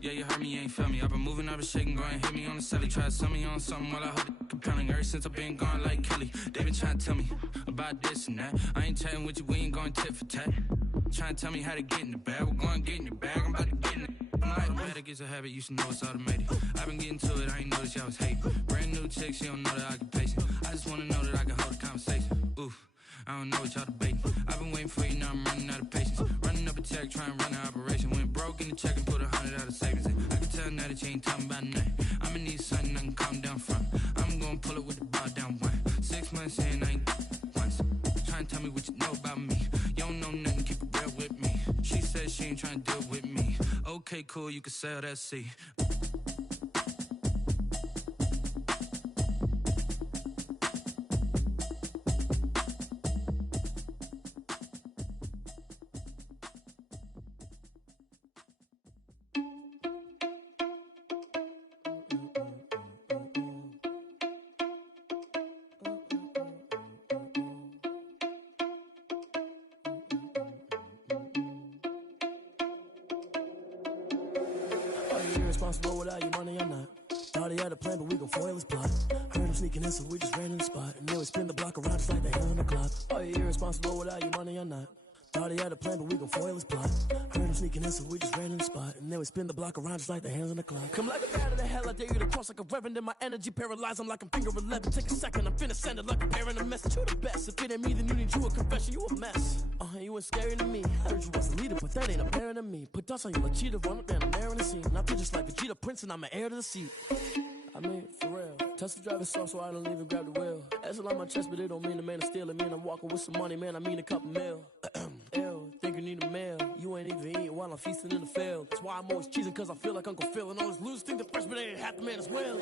Yeah, you heard me, you ain't feel me. I've been moving, I've been shaking, go and hit me on the celly. Try to sell me on something while I hold it compelling. Ever since I've been gone like Kelly, they been trying to tell me about this and that. I ain't chatting with you, we ain't going tit for tat. Trying to tell me how to get in the bag. We're going to get in the bag, I'm about to get in it. I'm like, automatic is a habit, you should know it's automated. I've been getting to it, I ain't noticed y'all was hating. Brand new chick, she don't know that I can pace it. I just wanna know that I can hold a conversation. Oof, I don't know what y'all debating. I've been waiting for you, now I'm running out of patience. Running up a check, trying to run an operation. Went broke in the check and put 100 out of savings in. I can tell now that you ain't talking about nothing. I'ma need something I can calm down from. I'm gonna pull it with the bar down one. 6 months in, I ain't once. Trying to tell me what you know about me. You don't know nothing, keep it real with me. She said she ain't trying to deal with me. Okay, cool, you can sell that seat. Irresponsible without your money or not. Thought he had a plan, but we gon' foil his plot. Heard him sneaking in, so we just ran in the spot. And then we spin the block around just like the hell on the clock. Are you irresponsible without your money or not? Thought he had a plan, but we gon' foil his plot. Heard him sneaking in, so we just ran in the spot. And then we spin the block around just like the hands on the clock. Come like a bat of the hell, I dare you to cross like a reverend. In my energy paralyzed, I'm like I'm finger 11. Take a second, I'm finna send it like a parent a message. You the best, if it ain't me, then you need you a confession. You a mess, you ain't scary to me. I heard you was a leader, but that ain't apparent to me. Put dust on you like cheetah, run up down the air in the scene. I feel just like Vegeta Prince and I'm an heir to the seat. I mean, for real. Tesla driver sauce, so I don't even grab the wheel. That's on my chest, but it don't mean the man is stealing. Mean I'm walking with some money, man, I mean a couple mil. Ew, think you need a meal. You ain't even eating while I'm feasting in the field. That's why I'm always cheesing, cause I feel like Uncle Phil. And all those losers think the freshman ain't half the man as well.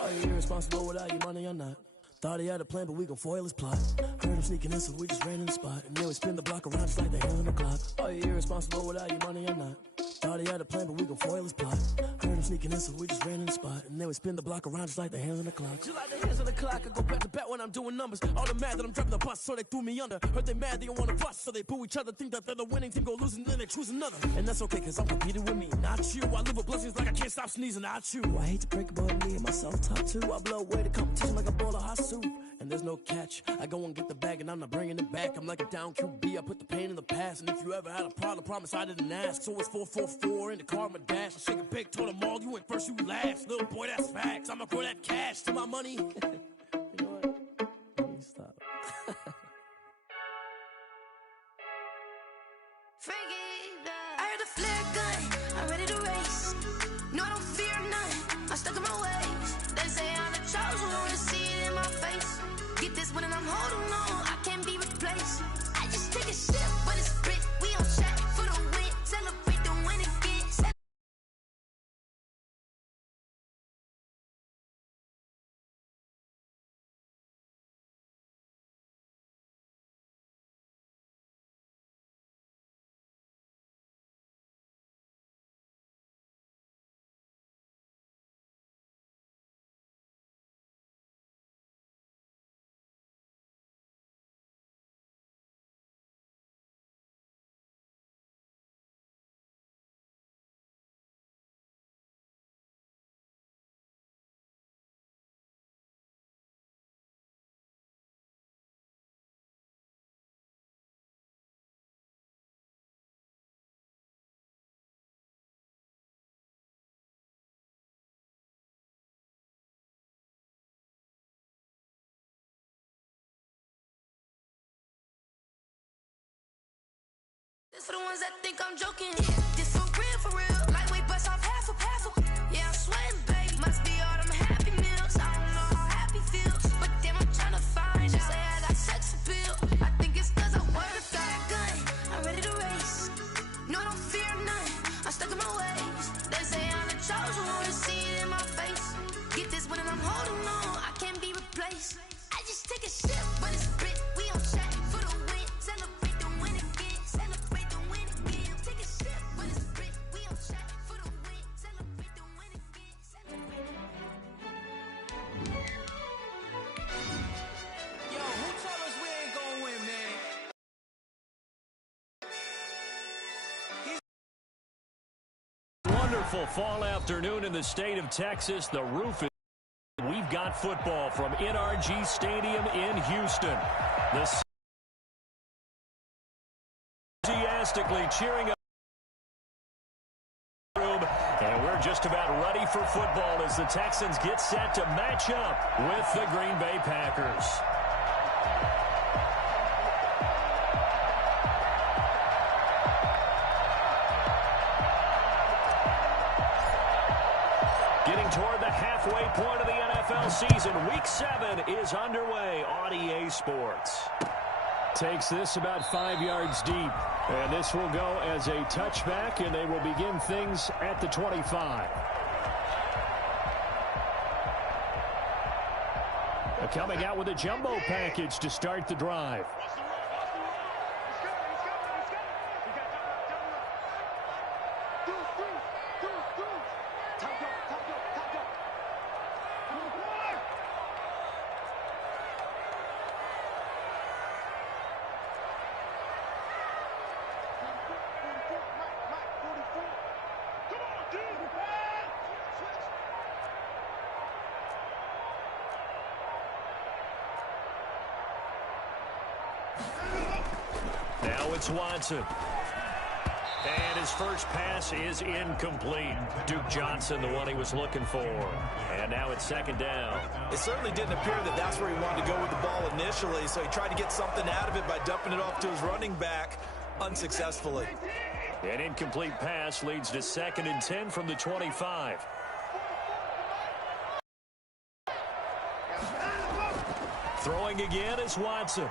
Are you irresponsible without your money or not? Thought he had a plan, but we gon' foil his plot. Heard him sneaking in, so we just ran in the spot. And then we spin the block around just like the hands on the clock. Are you irresponsible without your money or not? Thought he had a plan, but we gon' foil his plot. Heard him sneaking in, so we just ran in the spot. And then we spin the block around just like the hands on the clock. Just like the hands on the clock, I go back to back when I'm doing numbers. All the mad that I'm driving the bus, so they threw me under. Heard they mad, they don't wanna bust, so they boo each other. Think that they're the winning team, go losing, then they choose another. And that's okay, cause I'm competing with me, not you. I live with blessings like I can't stop sneezing, not you. I hate to break it, but me and myself top two. I blow away the competition like a bowl of hot soup. And there's no catch, I go and get the bag and I'm not bringing it back. I'm like a down QB, I put the pain in the past. And if you ever had a problem, promise I didn't ask. So it's 444 in the car, my dash. I shake a big, told them all, you ain't first, you last. Little boy, that's facts, I'ma grow that cash to my money. You know what? Let me stop. I heard a flare gun, I'm ready to race. No, I don't fear none, I'm stuck in my ways. They say I'm the chosen one, to see it in my face. Get this one and I'm holding on, I can't be replaced. I just take a sip, but it's split. We on chat for the win, celebrate the win again. This for the ones that think I'm joking. This for real. Lightweight bust off half a parcel. Yeah, I'm sweating, baby. Must be all them happy meals. I don't know how happy feels, but damn, I'm tryna find out. Say I got sex appeal. I think it's cause I work. Got a gun, I'm ready to race. No, I don't fear none. I'm stuck in my ways. They say I'm the chosen one, to see it in my face. Get this one and I'm holding on, I can't be replaced. I just take a sip, but it's split. We on chat for the win. Celebrate the win again. Celebrate the win again. Take a sip, but beautiful fall afternoon in the state of Texas. The roof is... We've got football from NRG Stadium in Houston. The enthusiastically cheering up room, and we're just about ready for football as the Texans get set to match up with the Green Bay Packers. Getting toward the halfway point of the NFL season, Week 7 is underway on EA Sports. Takes this about 5 yards deep, and this will go as a touchback, and they will begin things at the 25. Coming out with a jumbo package to start the drive. Now it's Watson. And his first pass is incomplete. Duke Johnson, the one he was looking for. And now it's second down. It certainly didn't appear that that's where he wanted to go with the ball initially, so he tried to get something out of it by dumping it off to his running back unsuccessfully. An incomplete pass leads to 2nd and 10 from the 25. Throwing again is Watson.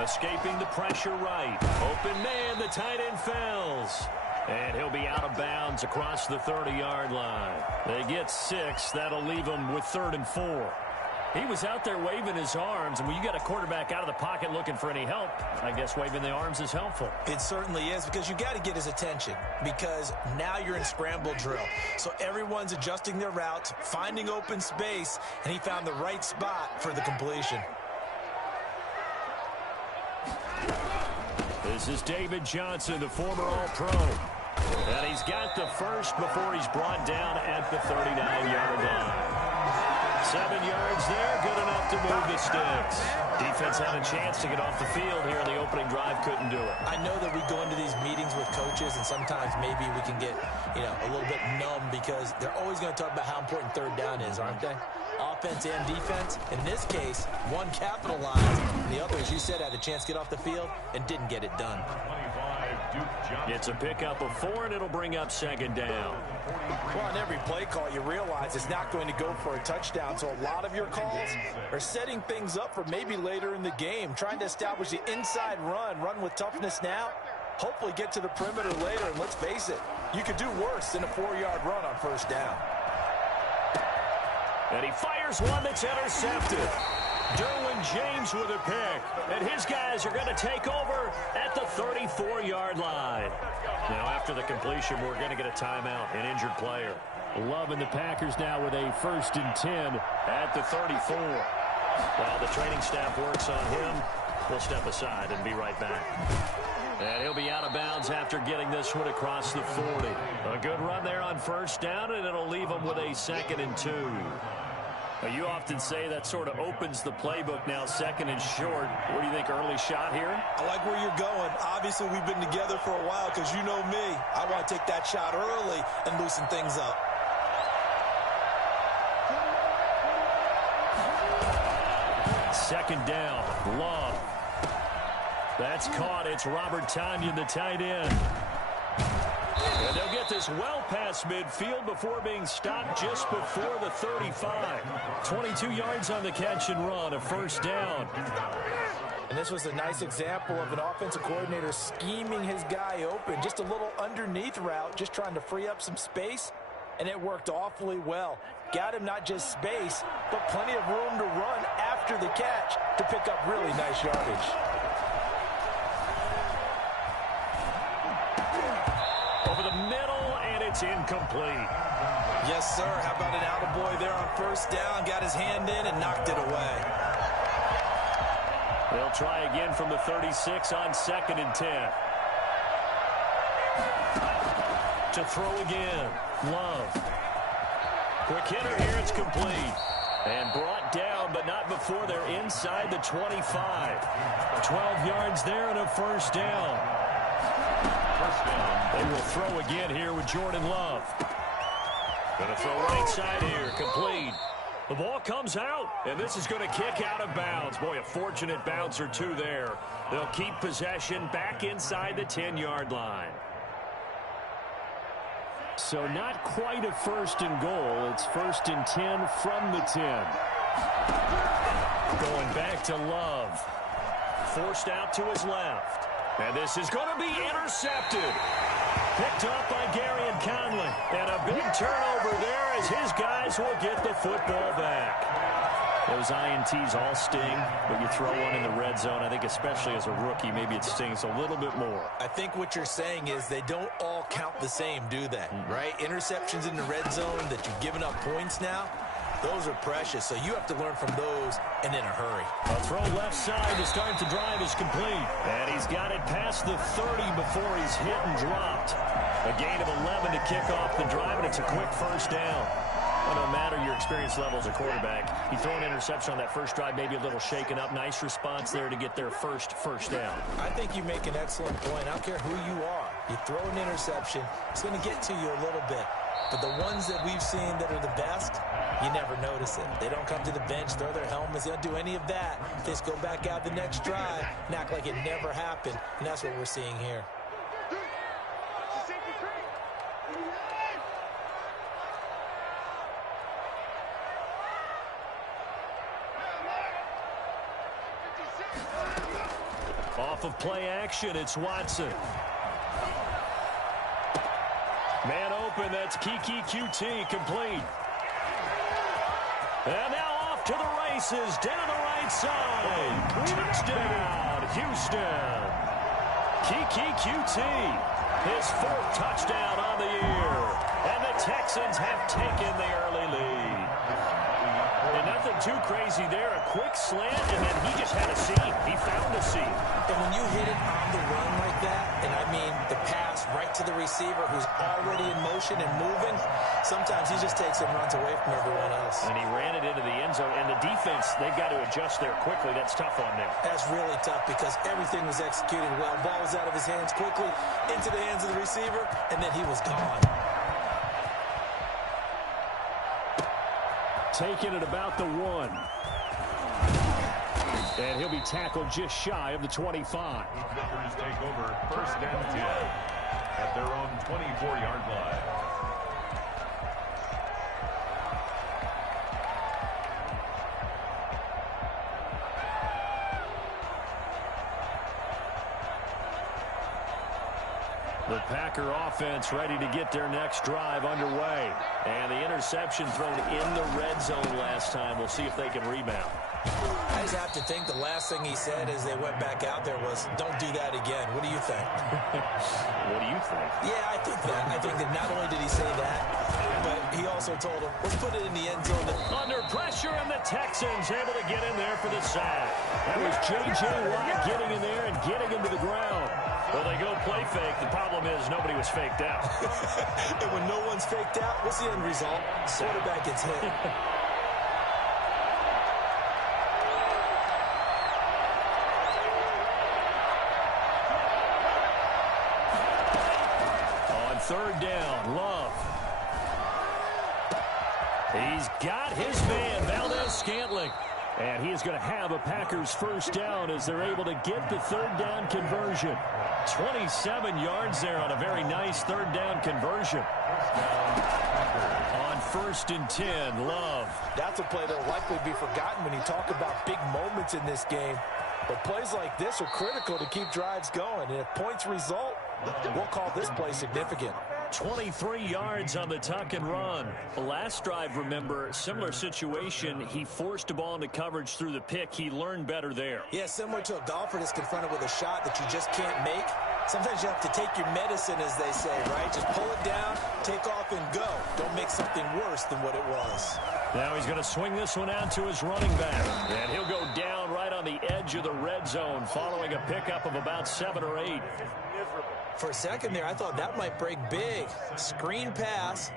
Escaping the pressure right. Open man, the tight end falls. And he'll be out of bounds across the 30-yard line. They get 6. That'll leave them with 3rd and 4. He was out there waving his arms, and when you got a quarterback out of the pocket looking for any help, I guess waving the arms is helpful. It certainly is, because you got to get his attention, because now you're in scramble drill. So everyone's adjusting their routes, finding open space, and he found the right spot for the completion. This is David Johnson, the former All-Pro. And he's got the first before he's brought down at the 39-yard line. 7 yards there, good enough to move the sticks. Defense had a chance to get off the field here in the opening drive, couldn't do it. I know that we go into these meetings with coaches, and sometimes maybe we can get, a little bit numb because they're always going to talk about how important 3rd down is, aren't they? Offense and defense. In this case, one capitalized, and the other, as you said, had a chance to get off the field and didn't get it done. It's a pickup of 4, and it'll bring up 2nd down. Well, on every play call, you realize it's not going to go for a touchdown, so a lot of your calls are setting things up for maybe later in the game, trying to establish the inside run with toughness now, hopefully get to the perimeter later, and let's face it, you could do worse than a 4-yard run on 1st down. And he fires one that's intercepted. Derwin James with a pick. And his guys are going to take over at the 34-yard line. Now, after the completion, we're going to get a timeout, an injured player. Love and the Packers now with a 1st and 10 at the 34. While the training staff works on him, we'll step aside and be right back. And he'll be out of bounds after getting this one across the 40. A good run there on 1st down, and it'll leave him with a 2nd and 2. You often say that sort of opens the playbook now, 2nd and short. What do you think, early shot here? I like where you're going. Obviously, we've been together for a while because you know me. I want to take that shot early and loosen things up. Second down, Love. That's caught. It's Robert Tonyan, the tight end. And they'll get this well past midfield before being stopped just before the 35. 22 yards on the catch and run, a 1st down. And this was a nice example of an offensive coordinator scheming his guy open. Just a little underneath route, just trying to free up some space, and it worked awfully well. Got him not just space, but plenty of room to run after the catch to pick up really nice yardage. Over the middle, and it's incomplete. Yes, sir. How about an attaboy there on 1st down? Got his hand in and knocked it away. They'll try again from the 36 on 2nd and 10. To throw again. Love. Quick hitter here. It's complete. And brought down, but not before they're inside the 25. 12 yards there and a first down. They will throw again here with Jordan Love. Going to throw right side here. Complete. The ball comes out, and this is going to kick out of bounds. Boy, a fortunate bounce or two there. They'll keep possession back inside the 10-yard line. So not quite a first and goal. It's first and 10 from the 10. Going back to Love. Forced out to his left. And this is going to be intercepted. Picked up by Garyon Conley. And a big turnover there as his guys will get the football back. Those INTs all sting, but you throw one in the red zone. I think especially as a rookie, maybe it stings a little bit more. I think what you're saying is they don't all count the same, do they? Right? Interceptions in the red zone that you've given up points now, those are precious. So you have to learn from those and in a hurry. A throw left side to start the drive is complete. And he's got it past the 30 before he's hit and dropped. A gain of 11 to kick off the drive, and it's a quick first down. Well, no matter your experience level as a quarterback, you throw an interception on that first drive, maybe a little shaken up. Nice response there to get their first down. I think you make an excellent point. I don't care who you are. You throw an interception, it's going to get to you a little bit. But the ones that we've seen that are the best, you never notice it. They don't come to the bench, throw their helmets, they don't do any of that. They just go back out the next drive and act like it never happened. And that's what we're seeing here. Off of play action, it's Watson. Man open, that's Kiki QT, complete. And now off to the races, down the right side. Touchdown, Houston. Kiki QT, his 4th touchdown on the year. And the Texans have taken the early lead. And nothing too crazy there. A quick slant, and then he just had a seam. He found a seam. And when you hit it on the run like that, and I mean the pass right to the receiver who's already in motion and moving, sometimes he just takes and runs away from everyone else. And he ran it into the end zone. And the defense, they've got to adjust there quickly. That's tough on them. That's really tough because everything was executed well. Ball was out of his hands quickly, into the hands of the receiver, and then he was gone. Taking it about the 1. And he'll be tackled just shy of the 25. Defenders take over first and 10 at their own 24-yard line. The Packer offense ready to get their next drive underway. And the interception thrown in the red zone last time. We'll see if they can rebound. I just have to think the last thing he said as they went back out there was, don't do that again. What do you think? What do you think? Yeah, I think that. I think that not only did he say that, but he also told him, let's put it in the end zone. Under pressure, and the Texans able to get in there for the sack. That was J.J. Watt getting in there and getting him to the ground. Well, they go play fake. The problem is nobody was faked out. And when no one's faked out, what's the end result? Quarterback gets hit. On 3rd down, Love. He's got his man, Valdez-Scantling. And he is going to have a Packers first down as they're able to get the 3rd down conversion. 27 yards there on a very nice 3rd down conversion. On 1st and 10, Love. That's a play that will likely be forgotten when you talk about big moments in this game. But plays like this are critical to keep drives going. And if points result, we'll call this play significant. 23 yards on the tuck and run. The last drive, remember, similar situation. He forced a ball into coverage through the pick. He learned better there. Yeah, similar to a golfer that's confronted with a shot that you just can't make. Sometimes you have to take your medicine, as they say, right? Just pull it down, take off, and go. Don't make something worse than what it was. Now he's going to swing this one out to his running back. And he'll go down right on the edge of the red zone following a pickup of about 7 or 8. For a second there, I thought that might break big. Screen pass.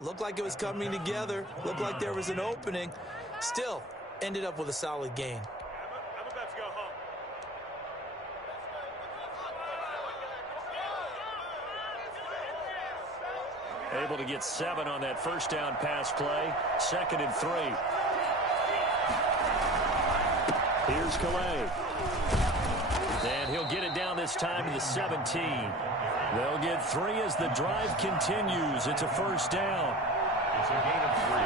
Looked like it was coming together. Looked like there was an opening. Still, ended up with a solid gain. I'm about to go home. Able to get 7 on that first down pass play. 2nd and 3. Here's Calais. And he'll get it down this time to the 17. They'll get 3 as the drive continues. It's a first down. It's a gain of 3.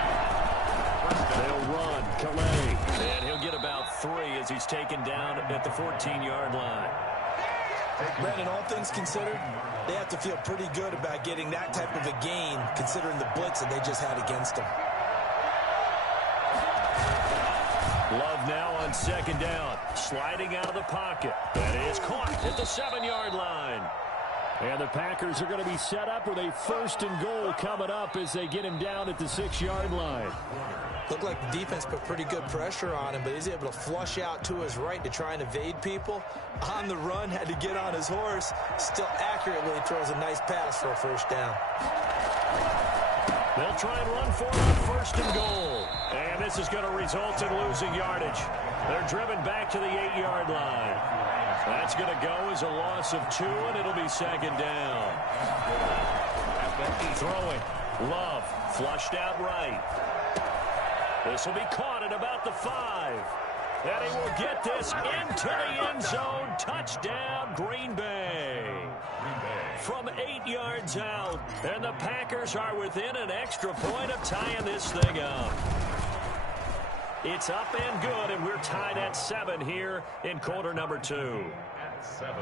They'll run Calais. And he'll get about 3 as he's taken down at the 14-yard line. Brandon, all things considered, they have to feel pretty good about getting that type of a gain, considering the blitz that they just had against them. Love now on 2nd down. Sliding out of the pocket. That is caught at the 7-yard line. And the Packers are going to be set up with a 1st and goal coming up as they get him down at the 6-yard line. Looked like the defense put pretty good pressure on him, but he's able to flush out to his right to try and evade people. On the run, had to get on his horse. Still accurately throws a nice pass for a first down. They'll try and run for it on 1st and goal. And this is going to result in losing yardage. They're driven back to the 8-yard line. That's going to go as a loss of 2, and it'll be 2nd down. Throwing. Love. Flushed out right. This will be caught at about the 5. And he will get this into the end zone. Touchdown, Green Bay. From 8 yards out. And the Packers are within an extra point of tying this thing up. It's up and good, and we're tied at 7 here in quarter number 2. At 7.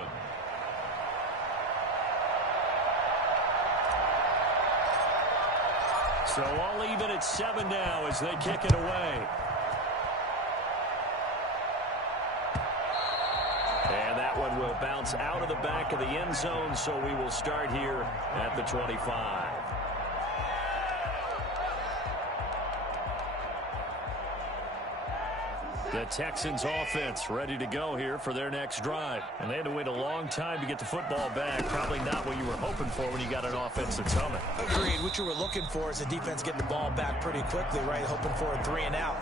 So all even at 7 now as they kick it away. And that one will bounce out of the back of the end zone, so we will start here at the 25. The Texans offense ready to go here for their next drive. And they had to wait a long time to get the football back. Probably not what you were hoping for when you got an offense that's humming. Agreed. What you were looking for is the defense getting the ball back pretty quickly, right? Hoping for a 3 and out.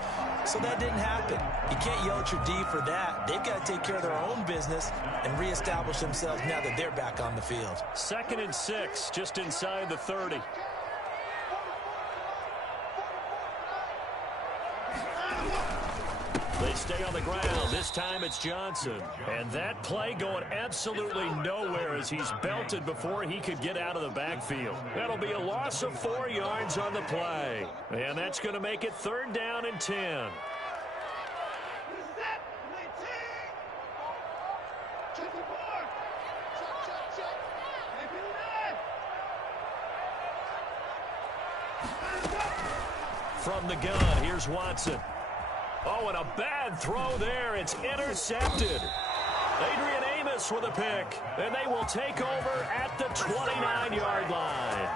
So that didn't happen. You can't yell at your D for that. They've got to take care of their own business and reestablish themselves now that they're back on the field. 2nd and 6, just inside the 30. They stay on the ground. This time it's Johnson. And that play going absolutely nowhere as he's belted before he could get out of the backfield. That'll be a loss of 4 yards on the play. And that's going to make it 3rd down and 10. From the gun, here's Watson. Oh, and a bad throw there. It's intercepted. Adrian Amos with a pick, and they will take over at the 29-yard line.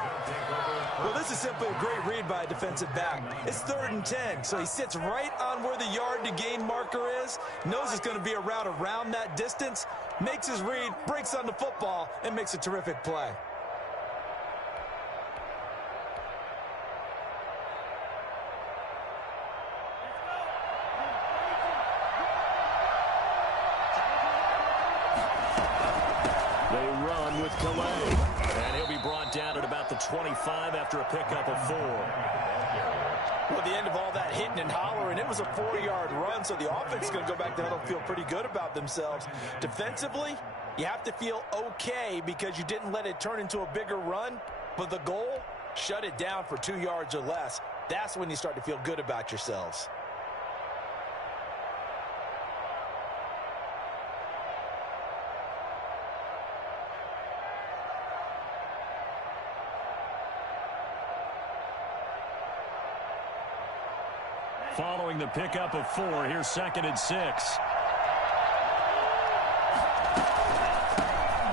Well, this is simply a great read by a defensive back. It's 3rd and 10, so he sits right on where the yard-to-gain marker is, knows it's going to be a route around that distance, makes his read, breaks on the football, and makes a terrific play. Calais. And he'll be brought down at about the 25 after a pickup of 4. Well, at the end of all that hitting and hollering, it was a 4-yard run, so the offense is going to go back to huddle and feel pretty good about themselves. Defensively, You have to feel okay because you didn't let it turn into a bigger run, but the goal, shut it down for 2 yards or less. That's when you start to feel good about yourselves. Following the pickup of 4, here's 2nd and 6.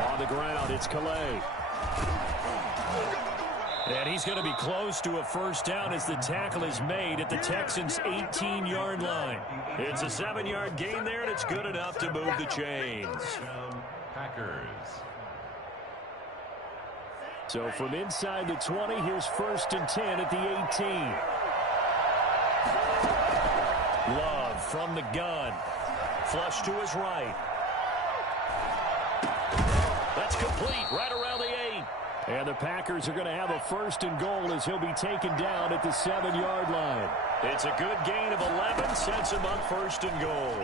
On the ground, it's Calais. And he's going to be close to a first down as the tackle is made at the Texans' 18-yard line. It's a 7-yard gain there, and it's good enough to move the chains. Packers. So from inside the 20, here's 1st and 10 at the 18. Love from the gun. Flush to his right. That's complete right around the 8. And the Packers are going to have a 1st and goal as he'll be taken down at the 7-yard line. It's a good gain of 11, sets him up 1st and goal.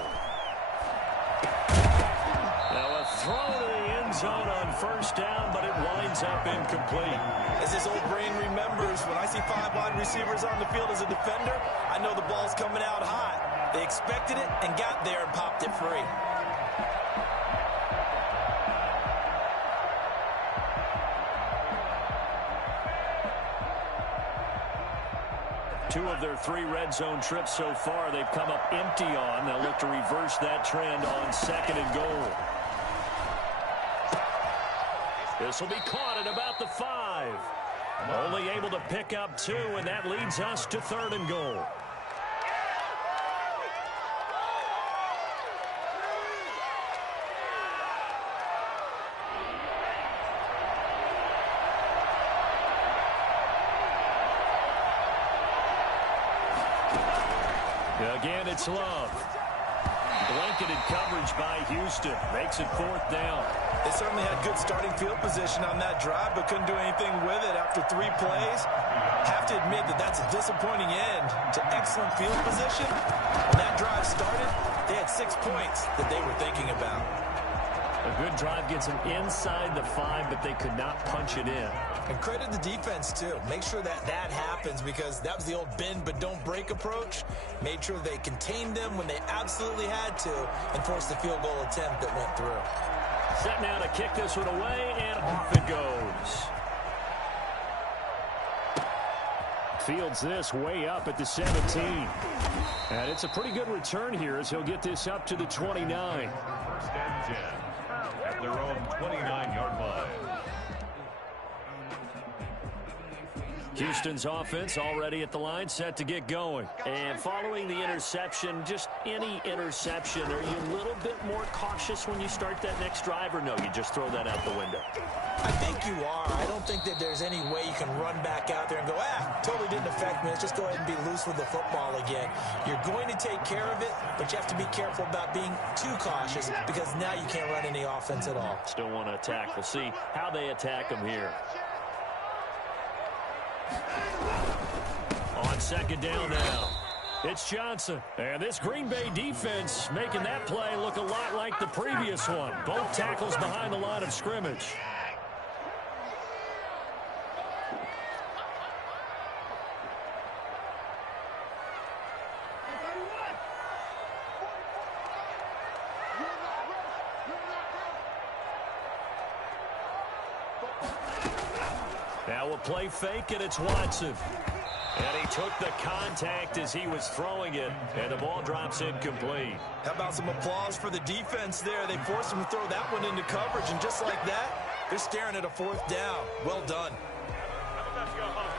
Now a throw to the end zone on 1st down, but it winds up incomplete. As his old brain remembers, when I see 5 wide receivers on the field as a defender, I know the ball's coming out hot. They expected it and got there and popped it free. Two of their 3 red zone trips so far, they've come up empty on. They'll look to reverse that trend on 2nd and goal. This will be caught at about the 5. Only able to pick up 2, and that leads us to 3rd and goal. Again, it's Love. Blanketed coverage by Houston. Makes it 4th down. They certainly had good starting field position on that drive, but couldn't do anything with it after 3 plays. Have to admit that that's a disappointing end to excellent field position. When that drive started, they had 6 points that they were thinking about. A good drive gets them inside the 5, but they could not punch it in. And credit the defense, too. Make sure that that happens because that was the old bend but don't break approach. Made sure they contained them when they absolutely had to and forced the field goal attempt that went through. Set now to kick this one away, and off it goes. Fields this way up at the 17. And it's a pretty good return here as he'll get this up to the 29. 1st and 10 at their own 29-yard line. Houston's offense already at the line, set to get going. And following the interception, just any interception, are you a little bit more cautious when you start that next drive, or no, you just throw that out the window? I think you are. I don't think that there's any way you can run back out there and go, totally didn't affect me. Let's just go ahead and be loose with the football again. You're going to take care of it, but you have to be careful about being too cautious because now you can't run any offense at all. Still want to attack. We'll see how they attack them here. On 2nd down now, it's Johnson. And this Green Bay defense making that play look a lot like the previous one. Both tackles behind the line of scrimmage. Now a play fake, and it's Watson. And he took the contact as he was throwing it, and the ball drops incomplete. How about some applause for the defense there? They forced him to throw that one into coverage, and just like that, they're staring at a 4th down. Well done. I'm about to go home.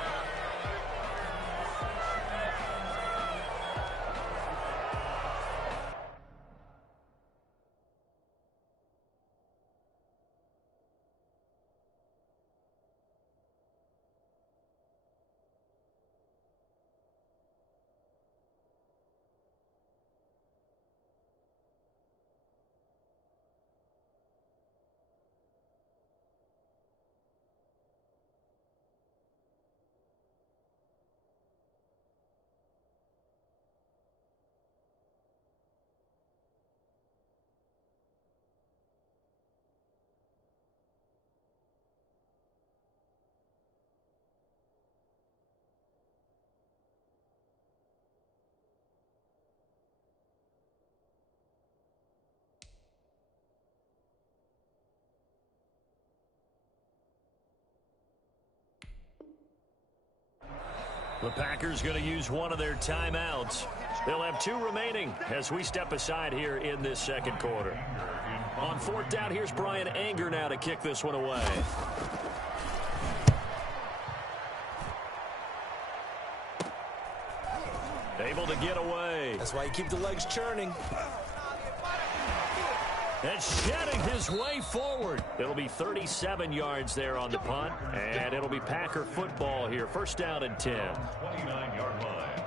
The Packers going to use one of their timeouts. They'll have 2 remaining as we step aside here in this second quarter. On 4th down, here's Brian Anger now to kick this one away. Able to get away. That's why you keep the legs churning. And shedding his way forward. It'll be 37 yards there on the punt. And it'll be Packer football here. 1st down and 10. 29-yard line.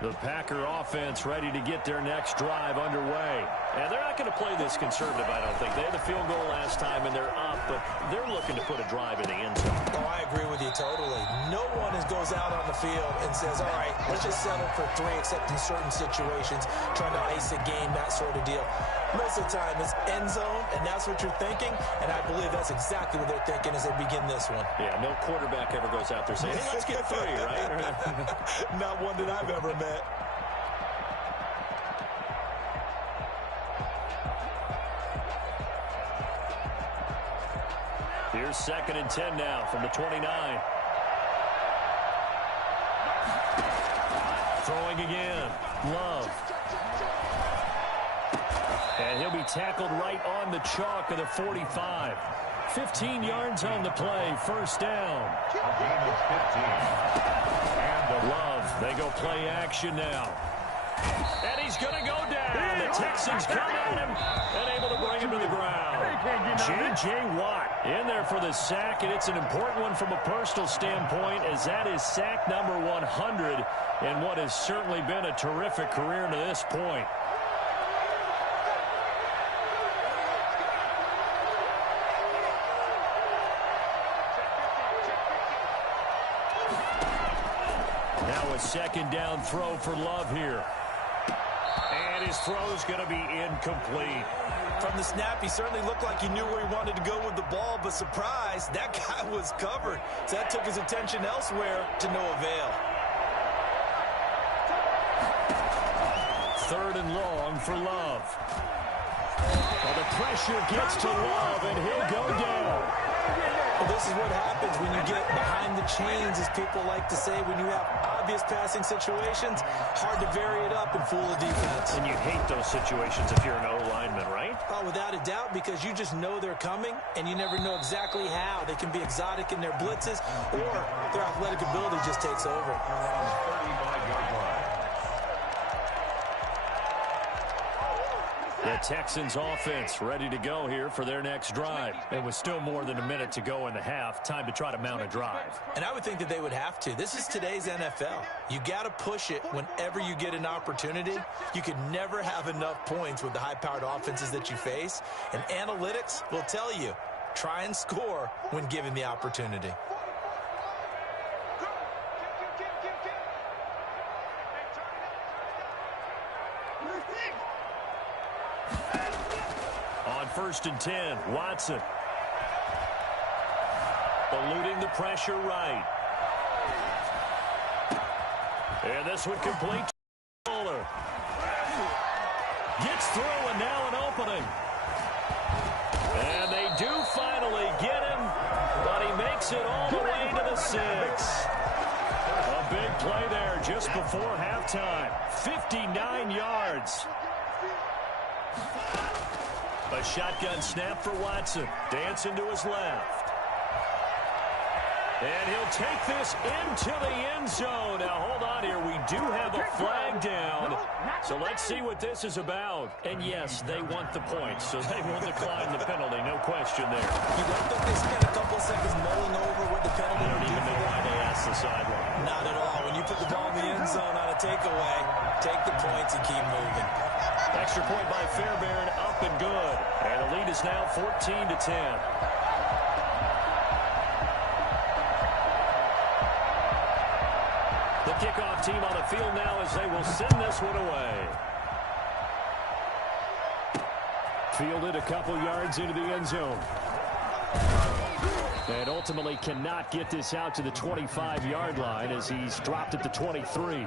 The Packer offense ready to get their next drive underway. And they're not going to play this conservative, I don't think. They had the field goal last time, and they're up, but they're looking to put a drive in the end zone. Oh, I agree with you totally. No one goes out on the field and says, all right, let's just settle for 3, except in certain situations, trying to ice a game, that sort of deal. Most of the time, it's end zone, and that's what you're thinking, and I believe that's exactly what they're thinking as they begin this one. Yeah, no quarterback ever goes out there saying, hey, let's get 3, right? Not one that I've ever met. Here's 2nd and 10 now from the 29. Throwing again. Love. And he'll be tackled right on the chalk of the 45. 15 yards on the play. 1st down. Love. They go play action now. And he's going to go down. The Texans come at him and able to bring him to the ground. J.J. Watt in there for the sack, and it's an important one from a personal standpoint, as that is sack number 100 in what has certainly been a terrific career to this point. Now a 2nd down throw for Love here. And his throw's going to be incomplete. From the snap, he certainly looked like he knew where he wanted to go with the ball, but surprise, that guy was covered. So that took his attention elsewhere to no avail. 3rd and long for Love. Well, the pressure gets to Love, and he'll go down. Well, this is what happens when you get behind the chains, as people like to say. When you have obvious passing situations, hard to vary it up and fool the defense. And you hate those situations if you're an O-lineman, right? Oh, without a doubt, because you just know they're coming, and you never know exactly how. They can be exotic in their blitzes, or their athletic ability just takes over. 35-yard line. The Texans offense ready to go here for their next drive. And with still more than a minute to go in the half, time to try to mount a drive. And I would think that they would have to. This is today's NFL. You got to push it whenever you get an opportunity. You could never have enough points with the high-powered offenses that you face. And analytics will tell you, try and score when given the opportunity. On 1st and 10, Watson. Eluding the pressure right. And this would complete to Fuller. Gets through, and now an opening. And they do finally get him, but he makes it all the way to the 6. A big play there just before halftime. 59 yards. A shotgun snap for Watson. Dancing to his left. And he'll take this into the end zone. Now, hold on here. We do have a flag down. So let's see what this is about. And, yes, they want the points, so they will decline the penalty. No question there. You don't think they spent a couple seconds mulling over what the penalty I don't even know why they asked the sideline. Not at all. When you put the ball in the end zone on a takeaway, take the points and keep moving. Extra point by Fairbairn, up and good. And the lead is now 14-10. The kickoff team on the field now as they will send this one away. Fielded a couple yards into the end zone. And ultimately cannot get this out to the 25-yard line as he's dropped at the 23.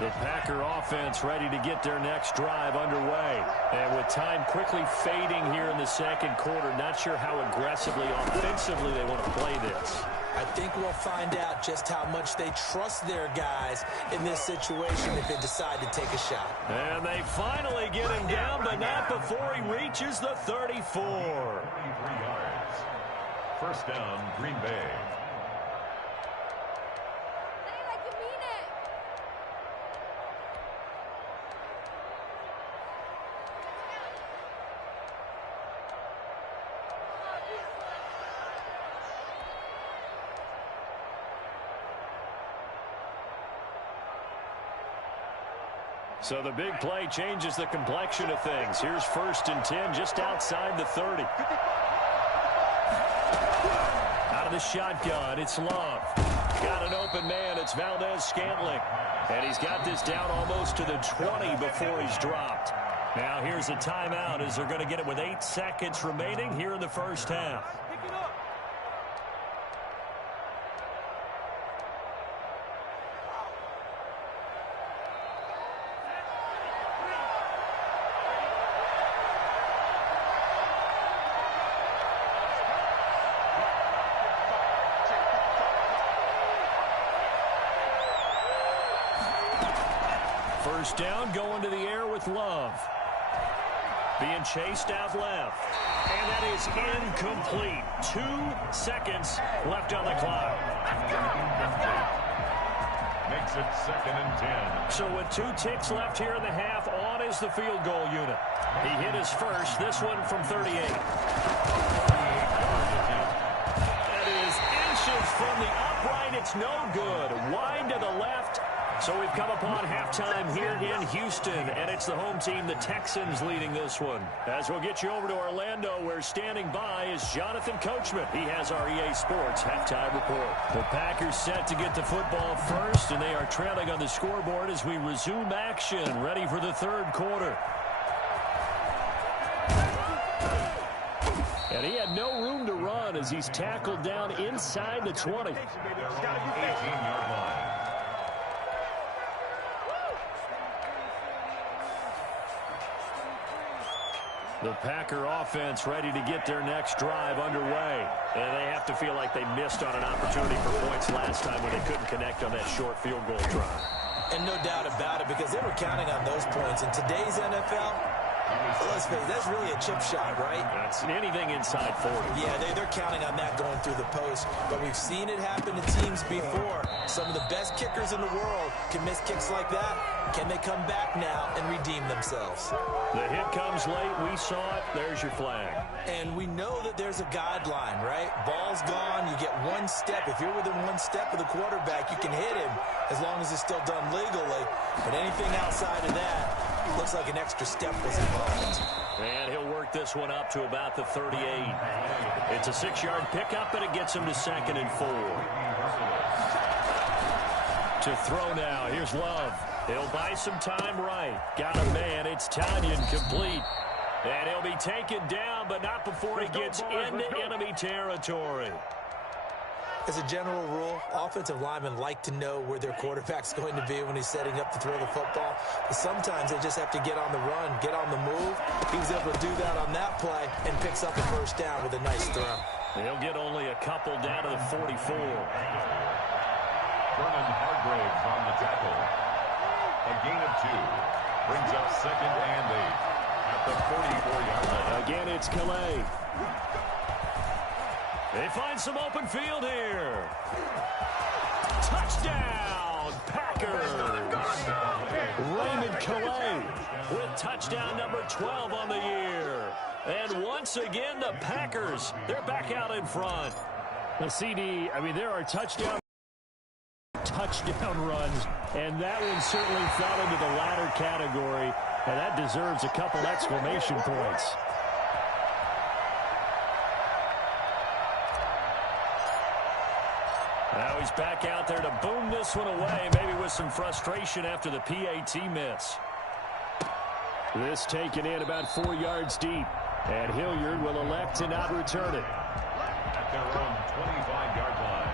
The Packer offense ready to get their next drive underway. And with time quickly fading here in the second quarter, not sure how aggressively, offensively they want to play this. I think we'll find out just how much they trust their guys in this situation if they decide to take a shot. And they finally get him down, but not before he reaches the 34. 23 yards. First down, Green Bay. So the big play changes the complexion of things. Here's 1st and 10 just outside the 30. Out of the shotgun, it's Love. Got an open man, it's Valdez-Scantling. And he's got this down almost to the 20 before he's dropped. Now here's a timeout as they're going to get it with 8 seconds remaining here in the first half. First down, going to the air with Love. Being chased out left. And that is incomplete. 2 seconds left on the clock. Makes it 2nd and 10. So with 2 ticks left here in the half, on is the field goal unit. He hit his first, this one from 38. That is inches from the upright. It's no good. Wide to the left. So we've come upon halftime here in Houston, and it's the home team, the Texans, leading this one. As we'll get you over to Orlando, where standing by is Jonathan Coachman. He has our EA Sports halftime report. The Packers set to get the football first, and they are trailing on the scoreboard as we resume action, ready for the 3rd quarter. And he had no room to run as he's tackled down inside the 20. They're on the 18-yard line. The Packer offense ready to get their next drive underway. And they have to feel like they missed on an opportunity for points last time when they couldn't connect on that short field goal drive. And no doubt about it, because they were counting on those points. In today's NFL, let's face it, that's really a chip shot, right? That's anything inside 40. Yeah, they're counting on that going through the post. But we've seen it happen to teams before. Some of the best kickers in the world can miss kicks like that. Can they come back now and redeem themselves? The hit comes late. We saw it. There's your flag. And we know that there's a guideline, right? Ball's gone. You get 1 step. If you're within 1 step of the quarterback, you can hit him as long as it's still done legally. But anything outside of that, looks like an extra step was involved. And he'll work this one up to about the 38. It's a 6-yard pickup, and it gets him to 2nd and 4. To throw now. Here's Love. He'll buy some time right. Got a man. It's Tanyan complete. And he'll be taken down, but not before he gets into enemy territory. As a general rule, offensive linemen like to know where their quarterback's going to be when he's setting up to throw the football. But sometimes they just have to get on the run, get on the move. He was able to do that on that play and picks up a first down with a nice throw. He'll get only a couple down to the 44. Vernon Hargraves on the tackle. A gain of 2. Brings up 2nd and 8 at the 44-yard line. Again, it's Calais. They find some open field here. Touchdown, Packers. Raymond Calais with touchdown number 12 on the year. And once again, the Packers, they're back out in front. The CD, I mean, there are touchdown runs, and that one certainly fell into the latter category, and that deserves a couple exclamation points. Now he's back out there to boom this one away, maybe with some frustration after the PAT miss. This taken in about 4 yards deep, and Hilliard will elect to not return it. At their own 25-yard line.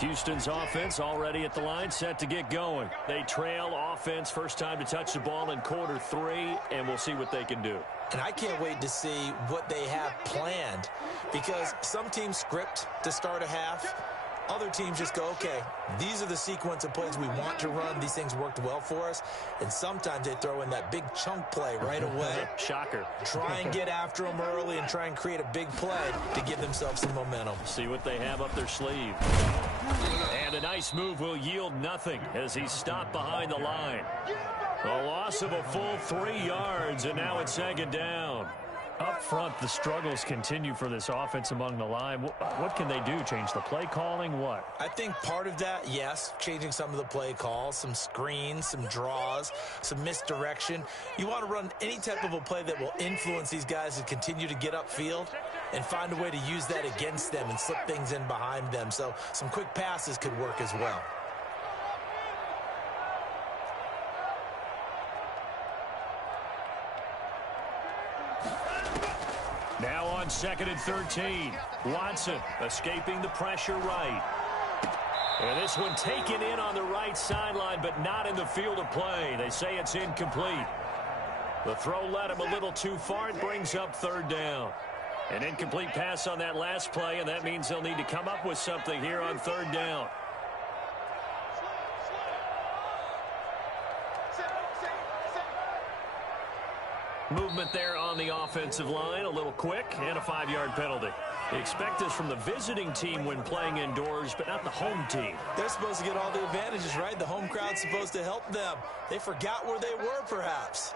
Houston's offense already at the line, set to get going. They trail offense, first time to touch the ball in quarter 3, and we'll see what they can do. And I can't wait to see what they have planned, because some teams script to start a half. Other teams just go, okay, these are the sequence of plays we want to run. These things worked well for us. And sometimes they throw in that big chunk play right away. Shocker. Try and get after them early and try and create a big play to give themselves some momentum. See what they have up their sleeve. And a nice move will yield nothing as he's stopped behind the line. A loss of a full 3 yards, and now it's second down. Up front, the struggles continue for this offense among the line. What can they do? Change the play calling? What? I think part of that, yes, changing some of the play calls, some screens, some draws, some misdirection. You want to run any type of a play that will influence these guys to continue to get upfield and find a way to use that against them and slip things in behind them. So some quick passes could work as well. Now on 2nd and 13. Watson escaping the pressure right. And this one taken in on the right sideline, but not in the field of play. They say it's incomplete. The throw led him a little too far. It brings up 3rd down. An incomplete pass on that last play, and that means they'll need to come up with something here on 3rd down. Movement there on the offensive line, a little quick, and a 5-yard penalty. Expect this from the visiting team when playing indoors, but not the home team. They're supposed to get all the advantages, right? The home crowd's supposed to help them. They forgot where they were, perhaps.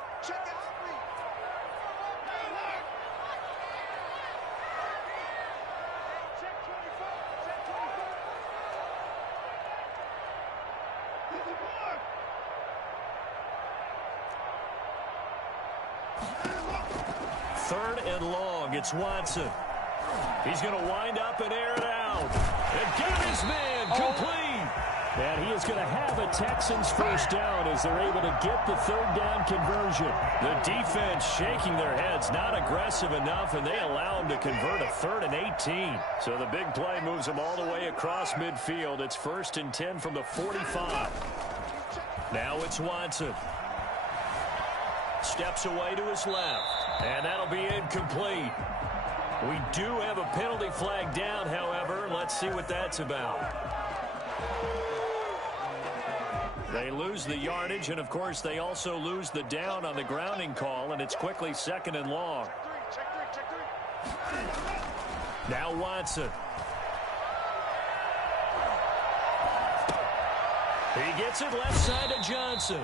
Third and long, it's Watson. He's going to wind up and air it out. And got his man complete. And he is going to have a Texans first down as they're able to get the 3rd down conversion. The defense shaking their heads, not aggressive enough, and they allow him to convert a 3rd and 18. So the big play moves them all the way across midfield. It's 1st and 10 from the 45. Now it's Watson. Steps away to his left. And that'll be incomplete. We do have a penalty flag down, however. Let's see what that's about. They lose the yardage, and, of course, they also lose the down on the grounding call, and it's quickly 2nd and long. Now Watson. He gets it left side to Johnson.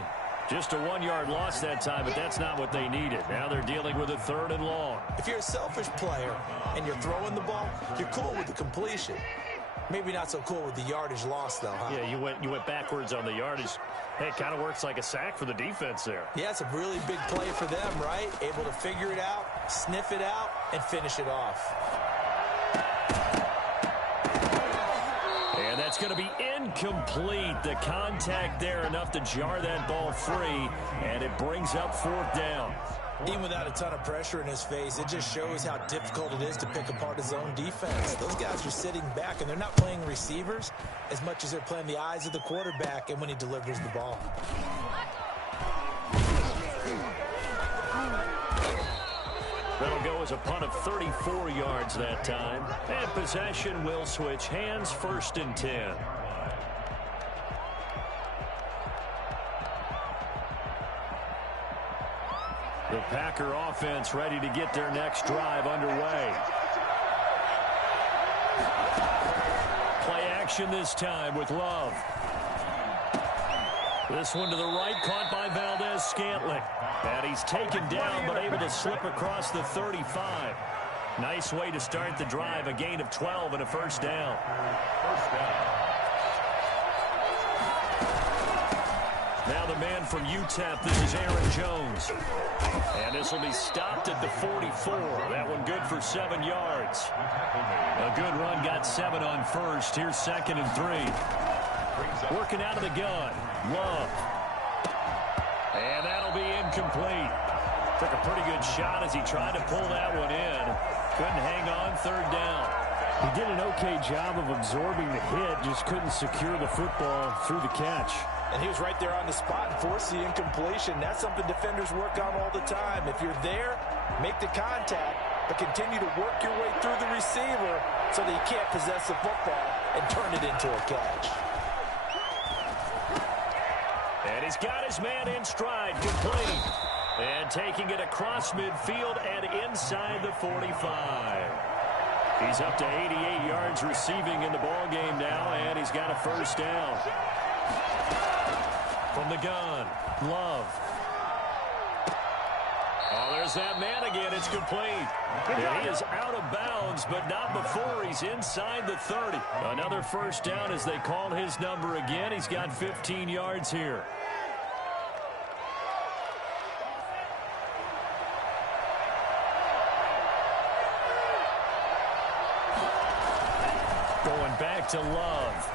Just a 1-yard loss that time, but that's not what they needed. Now they're dealing with a 3rd and long. If you're a selfish player and you're throwing the ball, you're cool with the completion. Maybe not so cool with the yardage loss, though, huh? Yeah, you went backwards on the yardage. Hey, it kind of works like a sack for the defense there. Yeah, it's a really big play for them, right? Able to figure it out, sniff it out, and finish it off. And that's going to be incomplete. The contact there enough to jar that ball free, and it brings up 4th down. Even without a ton of pressure in his face, it just shows how difficult it is to pick apart his own defense. Those guys are sitting back, and they're not playing receivers as much as they're playing the eyes of the quarterback and when he delivers the ball. That'll go as a punt of 34 yards that time. And possession will switch hands, 1st and 10. The Packer offense ready to get their next drive underway. Play action this time with Love. This one to the right, caught by Valdez-Scantling. And he's taken down, but able to slip across the 35. Nice way to start the drive, a gain of 12 and a 1st down. Now the man from UTEP, this is Aaron Jones. And this will be stopped at the 44. That one good for 7 yards. A good run, got 7 on first. Here's 2nd and 3. Working out of the gun. Love. And that'll be incomplete. Took a pretty good shot as he tried to pull that one in. Couldn't hang on, 3rd down. He did an okay job of absorbing the hit, just couldn't secure the football through the catch. And he was right there on the spot and forced the incompletion. That's something defenders work on all the time. If you're there, make the contact, but continue to work your way through the receiver so that you can't possess the football and turn it into a catch. And he's got his man in stride, complete. And taking it across midfield and inside the 45. He's up to 88 yards receiving in the ballgame now, and he's got a 1st down. From the gun, Love. Oh, there's that man again. It's complete. And he is out of bounds, but not before he's inside the 30. Another 1st down as they call his number again. He's got 15 yards here. Going back to Love.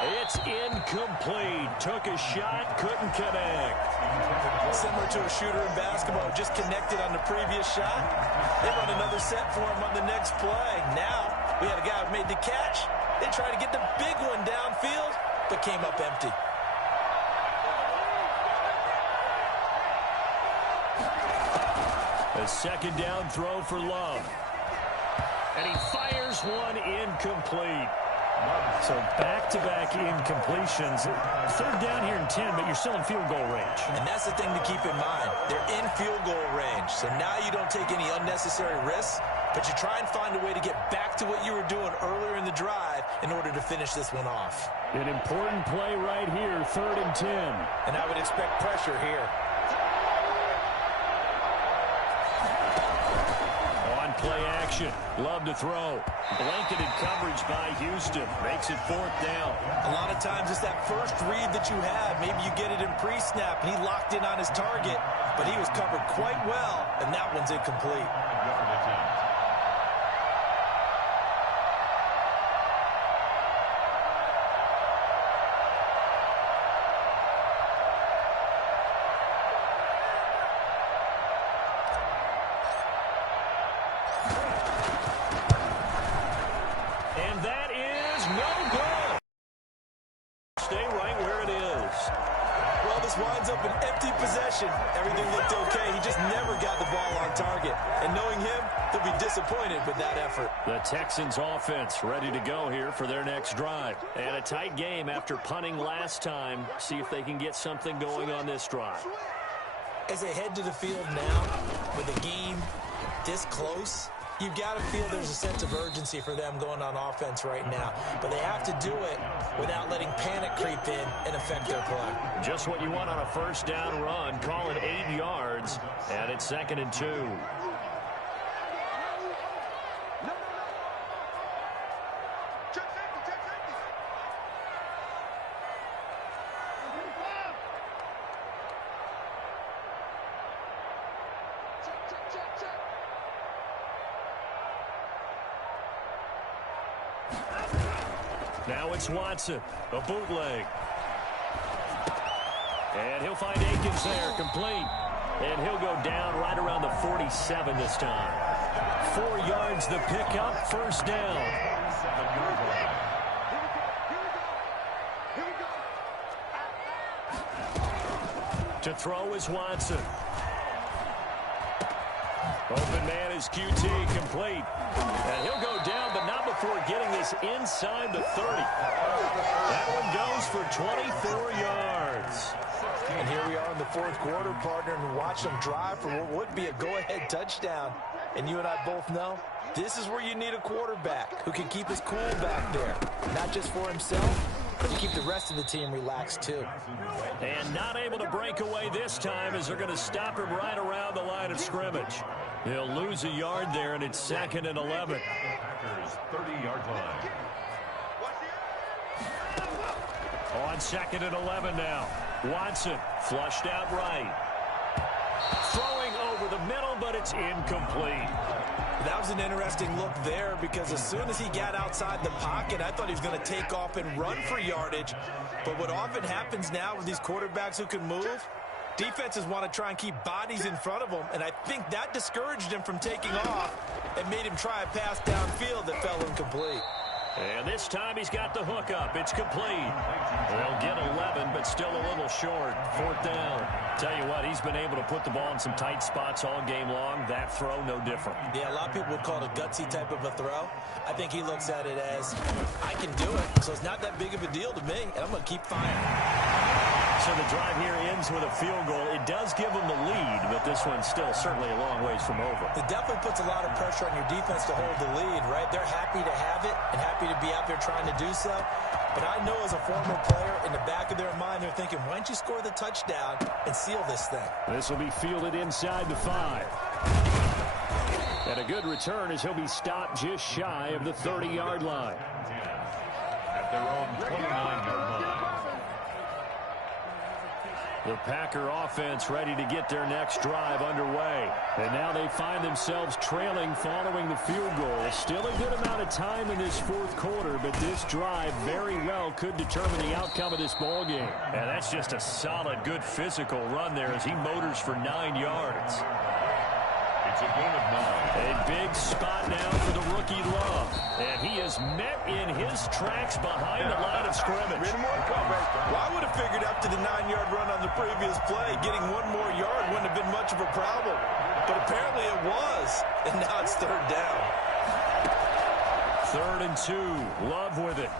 It's incomplete. Took a shot, couldn't connect. Similar to a shooter in basketball, just connected on the previous shot. They run another set for him on the next play. Now, we had a guy who made the catch. They tried to get the big one downfield, but came up empty. A 2nd down throw for Love. And he fires one incomplete. So back-to-back incompletions. 3rd down here in 10, but you're still in field goal range. And that's the thing to keep in mind. They're in field goal range. So now you don't take any unnecessary risks, but you try and find a way to get back to what you were doing earlier in the drive in order to finish this one off. An important play right here, 3rd and 10. And I would expect pressure here. Play action. Love to throw. Blanketed coverage by Houston. Makes it 4th down. A lot of times it's that first read that you have. Maybe you get it in pre-snap. He locked in on his target, but he was covered quite well, and that one's incomplete. Winds up an empty possession. Everything looked okay. He just never got the ball on target. And knowing him, they'll be disappointed with that effort. The Texans offense ready to go here for their next drive. And a tight game after punting last time. See if they can get something going on this drive. As they head to the field now, with a game this close, you've got to feel there's a sense of urgency for them going on offense right now. But they have to do it without letting panic creep in and affect their play. Just what you want on a 1st down run. Call it 8 yards, and it's 2nd and 2. Now it's Watson, a bootleg. And he'll find Akins there, complete. And he'll go down right around the 47 this time. 4 yards the pickup, 1st down. To throw is Watson. Open man is QT, complete. And he'll go down, but not before getting this inside the 30. That one goes for 24 yards. And here we are in the 4th quarter, partner, and watch them drive for what would be a go-ahead touchdown. And you and I both know this is where you need a quarterback who can keep his cool back there. Not just for himself, but to keep the rest of the team relaxed too. And not able to break away this time as they're going to stop him right around the line of scrimmage. He'll lose a yard there, and it's 2nd and 11. Packers 30-yard line. on 2nd and 11 now. Watson flushed out right. Throwing over the middle, but it's incomplete. That was an interesting look there because as soon as he got outside the pocket, I thought he was going to take off and run for yardage. But what often happens now with these quarterbacks who can move, defenses want to try and keep bodies in front of them, and I think that discouraged him from taking off and made him try a pass downfield that fell incomplete. And this time he's got the hook up. It's complete. They'll get 11, but still a little short. 4th down. Tell you what, he's been able to put the ball in some tight spots all game long. That throw, no different. Yeah, a lot of people would call it a gutsy type of a throw. I think he looks at it as, I can do it, so it's not that big of a deal to me, and I'm going to keep firing. So the drive here ends with a field goal. It does give them the lead, but this one's still certainly a long ways from over. It definitely puts a lot of pressure on your defense to hold the lead, right? They're happy to have it and happy to be out there trying to do so. But I know as a former player, in the back of their mind, they're thinking, why don't you score the touchdown and seal this thing? This will be fielded inside the 5. And a good return as he'll be stopped just shy of the 30-yard line. At their own 29-yard line. The Packer offense ready to get their next drive underway. And now they find themselves trailing following the field goal. Still a good amount of time in this 4th quarter, but this drive very well could determine the outcome of this ball game. And that's just a solid, good physical run there as he motors for 9 yards. It's a gain of 9. A big spot now for the rookie Love. And he is met in his tracks behind the line of scrimmage. Well, I would have figured up to the 9-yard run on the previous play. Getting 1 more yard wouldn't have been much of a problem. But apparently it was. And now it's 3rd down. 3rd and 2. Love with it.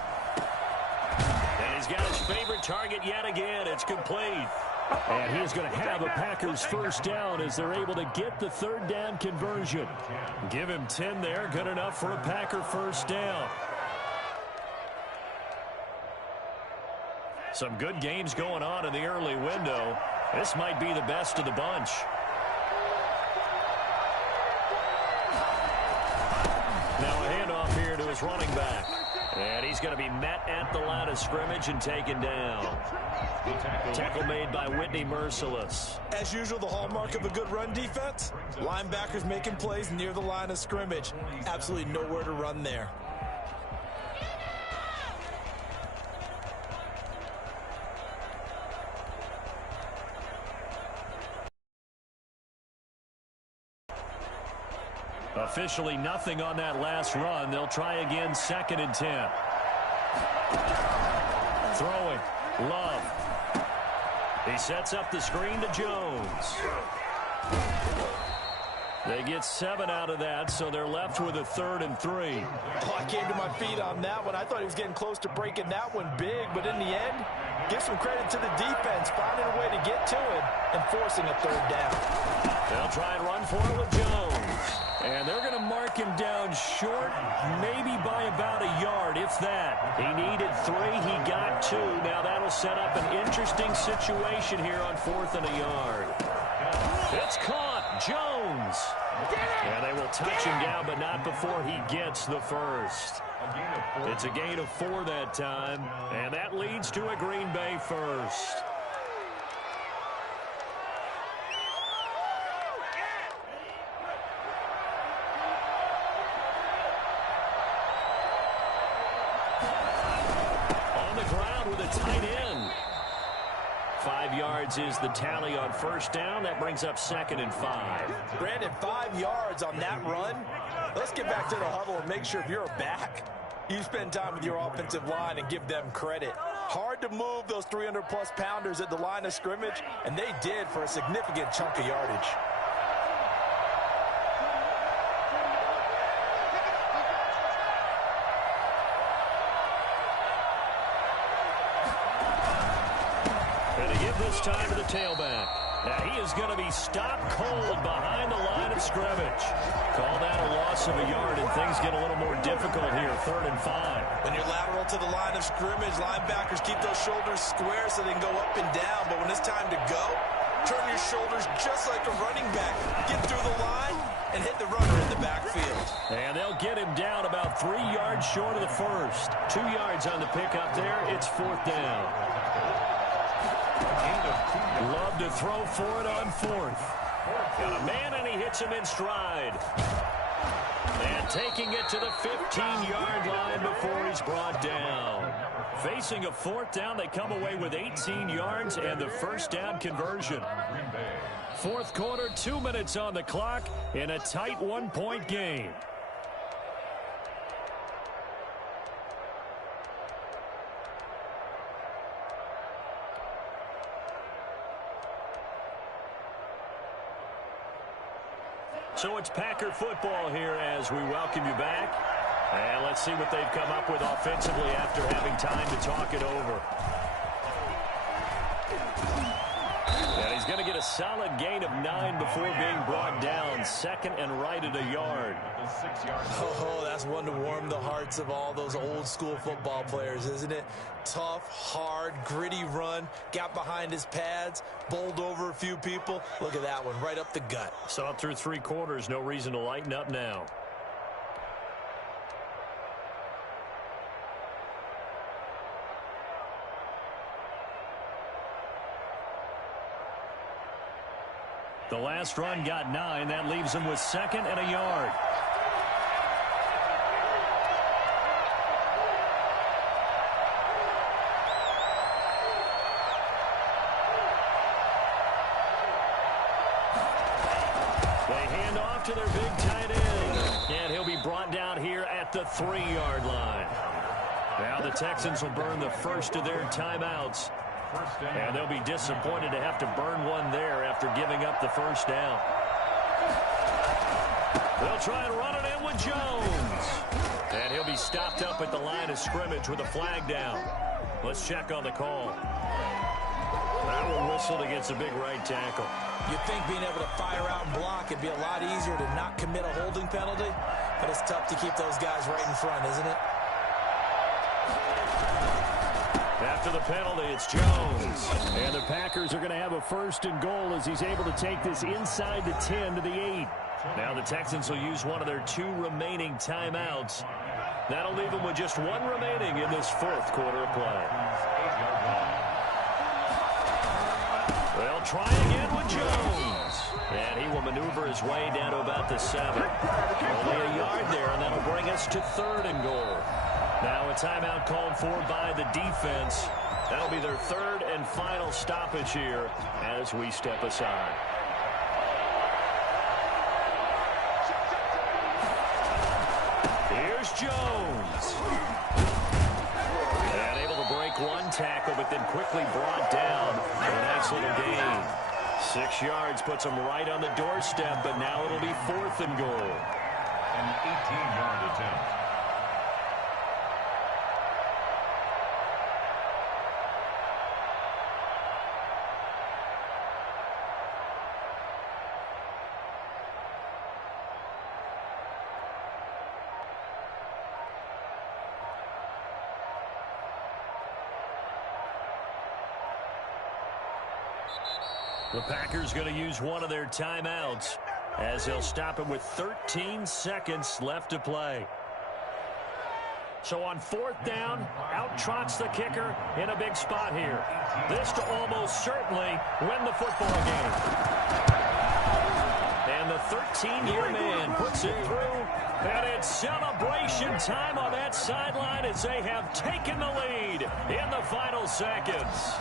And he's got his favorite target yet again. It's complete. And he's going to have a Packers 1st down as they're able to get the 3rd down conversion. Give him 10 there. Good enough for a Packer 1st down. Some good games going on in the early window. This might be the best of the bunch. Now a handoff here to his running back. And he's going to be met at the line of scrimmage and taken down. Tackle made by Whitney Mercilus. As usual, the hallmark of a good run defense, linebackers making plays near the line of scrimmage. Absolutely nowhere to run there. Officially nothing on that last run. They'll try again, 2nd and 10. Throwing. Love. He sets up the screen to Jones. They get 7 out of that, so they're left with a 3rd and 3. Oh, I came to my feet on that one. I thought he was getting close to breaking that one big, but in the end, give some credit to the defense, finding a way to get to it and forcing a 3rd down. They'll try and run for it with Jones. And they're going to mark him down short, maybe by about a yard, if that. He needed 3. He got 2. Now that'll set up an interesting situation here on 4th and a yard. It's caught. Jones. And they will touch him down, but not before he gets the 1st. It's a gain of 4 that time, and that leads to a Green Bay 1st. Tight end. 5 yards is the tally on 1st down. That brings up 2nd and 5. Brandon, 5 yards on that run. Let's get back to the huddle and make sure if you're a back, you spend time with your offensive line and give them credit. Hard to move those 300-plus pounders at the line of scrimmage, and they did for a significant chunk of yardage. This time to the tailback. Now he is going to be stopped cold behind the line of scrimmage. Call that a loss of a yard, and things get a little more difficult here. 3rd and 5. When you're lateral to the line of scrimmage, linebackers keep those shoulders square so they can go up and down. But when it's time to go, turn your shoulders just like a running back. Get through the line and hit the runner in the backfield. And they'll get him down about 3 yards short of the first. 2 yards on the pickup there. It's 4th down. Love to throw for it on 4th. Got a man, and he hits him in stride. And taking it to the 15-yard line before he's brought down. Facing a 4th down, they come away with 18 yards and the first down conversion. 4th quarter, 2 minutes on the clock in a tight 1-point game. So it's Packer football here as we welcome you back. And let's see what they've come up with offensively after having time to talk it over. And he's going to get a solid gain of 9 before being brought down. 2nd and right at a yard. Oh, that's one to warm the hearts of all those old school football players, isn't it? Tough, hard, gritty run. Got behind his pads, bowled over a few people. Look at that one, right up the gut. Saw it through 3 quarters. No reason to lighten up now. The last run got 9. That leaves him with 2nd and a yard. They hand off to their big tight end. And he'll be brought down here at the 3-yard line. Now the Texans will burn the first of their timeouts. And they'll be disappointed to have to burn one there after giving up the first down. They'll try and run it in with Jones. And he'll be stopped up at the line of scrimmage with a flag down. Let's check on the call. That one whistled against a big right tackle. You'd think being able to fire out and block would be a lot easier to not commit a holding penalty, but it's tough to keep those guys right in front, isn't it? After the penalty, it's Jones. And the Packers are going to have a 1st and goal as he's able to take this inside the 10 to the 8. Now the Texans will use one of their 2 remaining timeouts. That'll leave them with just 1 remaining in this 4th quarter of play. They'll try again with Jones. And he will maneuver his way down to about the 7. Only a yard there, and that'll bring us to 3rd and goal. Now a timeout called for by the defense. That'll be their 3rd and final stoppage here as we step aside. Here's Jones. And able to break 1 tackle, but then quickly brought down for a nice little gain. 6 yards puts him right on the doorstep, but now it'll be 4th and goal. An 18-yard attempt. The Packers going to use one of their timeouts as they'll stop it with 13 seconds left to play. So on 4th down, out trots the kicker in a big spot here. This to almost certainly win the football game. And the 13-year man puts it through. And it's celebration time on that sideline as they have taken the lead in the final seconds.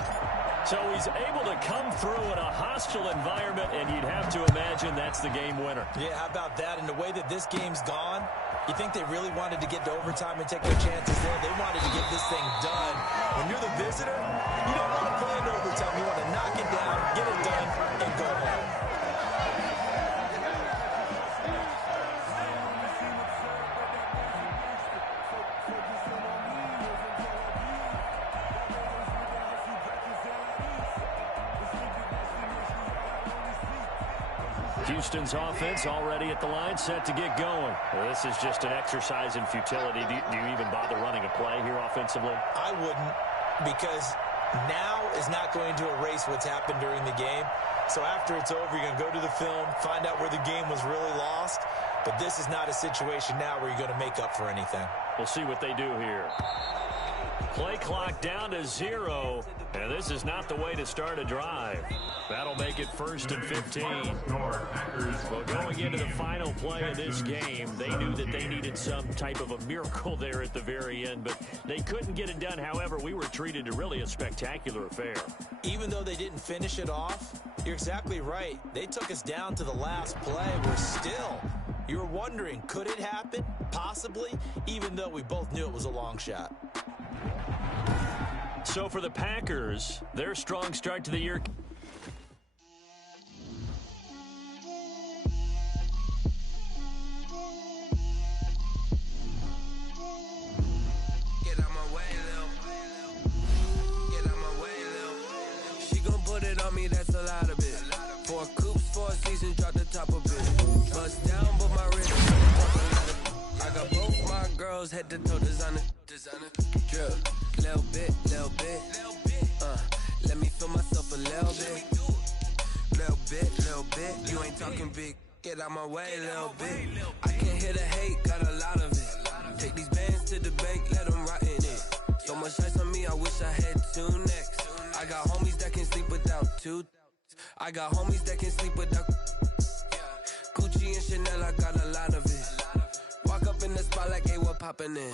So he's able to come through in a hostile environment, and you'd have to imagine that's the game winner. Yeah, how about that? And the way that this game's gone, you think they really wanted to get to overtime and take their chances there. They wanted to get this thing done. When you're the visitor, you don't want to play in overtime. You want to knock it down, get it done, and go home. Houston's offense already at the line, set to get going. Well, this is just an exercise in futility. Do you even bother running a play here offensively? I wouldn't, because now is not going to erase what's happened during the game. So after it's over, you're going to go to the film, find out where the game was really lost. But this is not a situation now where you're going to make up for anything. We'll see what they do here. Play clock down to 0, and this is not the way to start a drive. That'll make it 1st and 15. Well, going into the final play of this game, they knew that they needed some type of a miracle there at the very end, but they couldn't get it done. However, we were treated to really a spectacular affair. Even though they didn't finish it off, you're exactly right. They took us down to the last play. We're still... You're wondering, could it happen? Possibly, even though we both knew it was a long shot. So for the Packers, their strong start to the year. Get out my way, Lil. Get out my way, Lil. She gon' put it on me, that's a lot of it. 4 coops, 4 seasons, drop the top of it. Bust down, but my wrist I got both my girls head to toe designer. Drip, little bit. Let me feel myself a little bit. You ain't talking big. Get out my way, little bit. I can't hear the hate, got a lot of it. Take these bands to the bank, let them rot in it. So much ice on me, I wish I had 2 necks. I got homies that can sleep without 2. I got homies that can sleep without Gucci and Chanel, I got a lot of it. Walk up in the spot like, hey, what poppin' in?